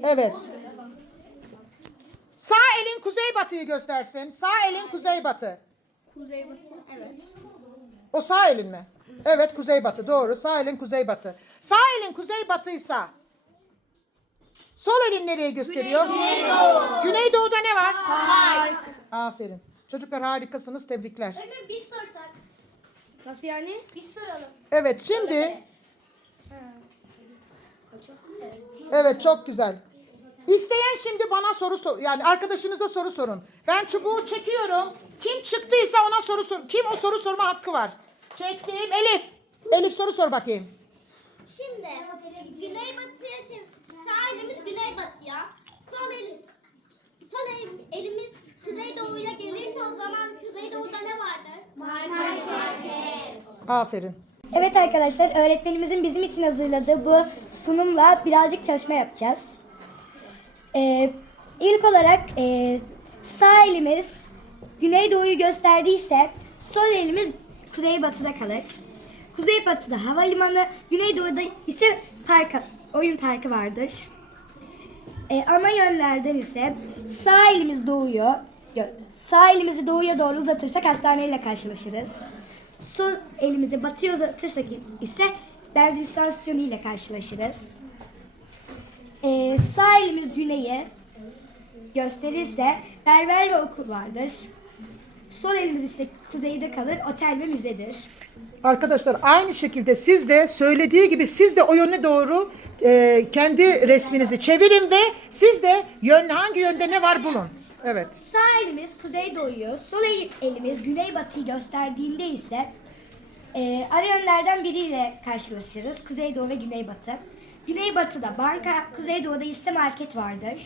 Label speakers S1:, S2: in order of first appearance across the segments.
S1: Evet. Sağ elin kuzeybatıyı göstersin. Sağ elin kuzeybatı.
S2: Kuzeybatı, evet.
S1: O sağ elin mi? Evet, kuzeybatı. Doğru. Sağ elin kuzeybatı. Sağ elin kuzeybatıysa sol elin nereye gösteriyor?
S2: Güneydoğu.
S1: Güneydoğu'da ne var?
S2: Park.
S1: Aferin. Çocuklar harikasınız. Tebrikler.
S2: Ömer biz sorsak. Nasıl yani? Biz soralım.
S1: Evet, şimdi evet, çok güzel. İsteyen şimdi bana soru sor. Yani arkadaşınıza soru sorun. Ben çubuğu çekiyorum. Kim çıktıysa ona soru sor. Kim o soru sorma hakkı var? Çektim. Elif. Elif soru sor bakayım.
S3: Şimdi güneybatıya sağ elimiz güneybatıya, elimiz kuzeydoğuya gelirse o zaman kuzeydoğuda ne vardır? Market.
S1: Aferin.
S4: Evet arkadaşlar, öğretmenimizin bizim için hazırladığı bu sunumla birazcık çalışma yapacağız. İlk olarak sağ elimiz güneydoğuyu gösterdiyse sol elimiz kuzeybatıda kalır. Kuzeybatıda havalimanı, güneydoğuda ise oyun parkı vardır. Ana yönlerden ise sağ elimiz sağ elimizi doğuya doğru uzatırsak hastaneyle karşılaşırız. Sol elimizi batıya uzatırsak ise benzin istasyonu ile karşılaşırız. Sağ elimiz güneye gösterirse berber ve okul vardır. Sol elimiz ise kuzeyde kalır, otel ve müzedir.
S1: Arkadaşlar aynı şekilde siz de söylediği gibi siz de o yöne doğru kendi resminizi çevirin ve siz de hangi yönde ne var bulun. Evet.
S4: Sağ elimiz kuzeydoğuyu, sol elimiz güneybatıyı gösterdiğinde ise ara yönlerden biriyle karşılaşırız. Kuzeydoğu ve güneybatı. Güneybatıda banka, kuzeydoğuda ise market vardır.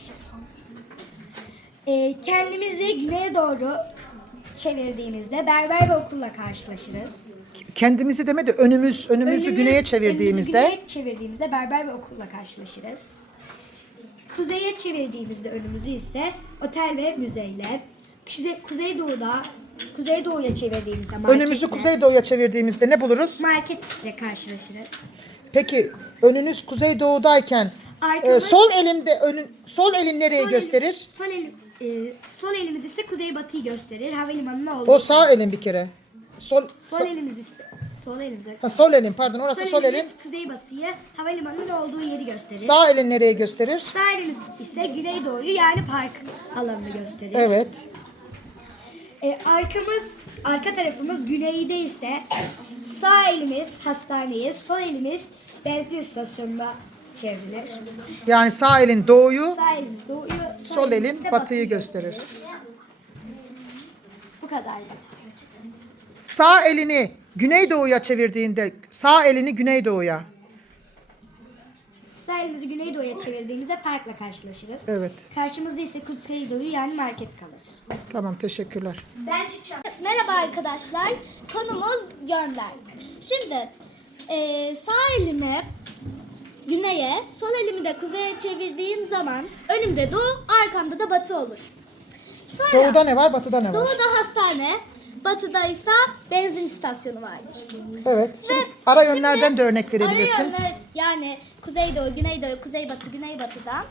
S4: Kendimizi güneye doğru çevirdiğimizde berber ve okulla karşılaşırız.
S1: Kendimizi deme de önümüzü güneye çevirdiğimizde.
S4: Önümüzü güneye çevirdiğimizde berber ve okulla karşılaşırız. Kuzeye çevirdiğimizde önümüzü ise otel ve müzeyle. Kuzeydoğuya çevirdiğimizde marketle.
S1: Önümüzü kuzeydoğuya çevirdiğimizde ne buluruz?
S4: Marketle karşılaşırız.
S1: Peki önünüz kuzeydoğudayken
S4: Arkamız-
S1: sol elin nereye gösterir?
S4: Sol elimiz ise kuzeybatıyı gösterir. Havalimanına
S1: O
S4: olduğu.
S1: sağ elin bir kere.
S4: Sol elimiz ise
S1: Sol elin, pardon, orası sol elin.
S4: kuzeybatıyı, havalimanının olduğu yeri gösterir.
S1: Sağ elin nereye gösterir?
S4: Sağ elimiz ise güneydoğuyu yani park alanını gösterir.
S1: Evet.
S4: Arka tarafımız güneyde ise sağ elimiz hastaneye, sol elimiz benzin istasyonuna çevrilir.
S1: Yani sağ elin doğuyu,
S4: Sağ elimiz doğuyu,
S1: sol
S4: elimiz
S1: elin
S4: ise
S1: batıyı gösterir.
S4: Bu kadar.
S1: Sağ elini güneydoğuya çevirdiğinde sağ elini güneydoğuya.
S4: Sağ elimizi güneydoğuya çevirdiğimizde parkla karşılaşırız.
S1: Evet.
S4: Karşımızda ise kuzeydoğu yani market kalır.
S1: Tamam, teşekkürler.
S4: Ben çıkacağım.
S3: Merhaba arkadaşlar. Konumuz yönler. Şimdi sağ elimi güneye, sol elimi de kuzeye çevirdiğim zaman önümde doğu, arkamda da batı olur. Sonra
S1: Doğuda ne var, batıda ne var?
S3: doğuda hastane, batıda ise benzin istasyonu vardır.
S1: Evet.
S3: Ve
S1: Ara
S3: şimdi
S1: yönlerden de örnek verebilirsin.
S3: Ara yönler, yani kuzeydoğu, güneydoğu, kuzeybatı, güneybatıdan.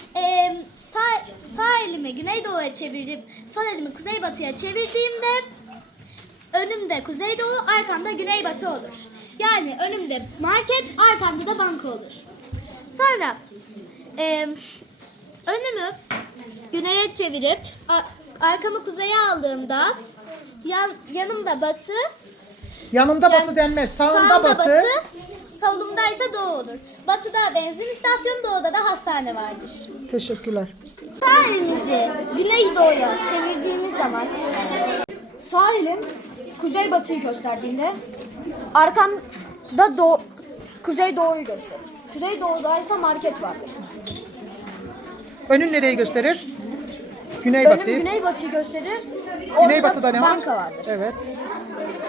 S3: Sağ elimi güneydoğuya çevirip sol elimi kuzeybatıya çevirdiğimde önümde kuzeydoğu, arkamda güneybatı olur. Yani önümde market, arkamda da banka olur. Sonra önümü güneye çevirip arkamı kuzeye aldığımda yanımda batı,
S1: Yanımda batı denmez. Sağında batı.
S3: solumda ise doğu olur. Batıda benzin istasyonu, doğuda da hastane vardır.
S1: Teşekkürler.
S3: Sağ elimizi güneydoğuya çevirdiğimiz zaman
S2: Sağ elim kuzeybatıyı gösterdiğinde arkamda kuzeydoğuyu gösterir. Kuzeydoğuda ise market vardır.
S1: Önün nereyi gösterir?
S2: Önüm
S1: Güneybatıyı.
S2: güneybatıyı gösterir. Orada
S1: Güneybatıda ne var?
S2: banka vardır.
S1: Evet.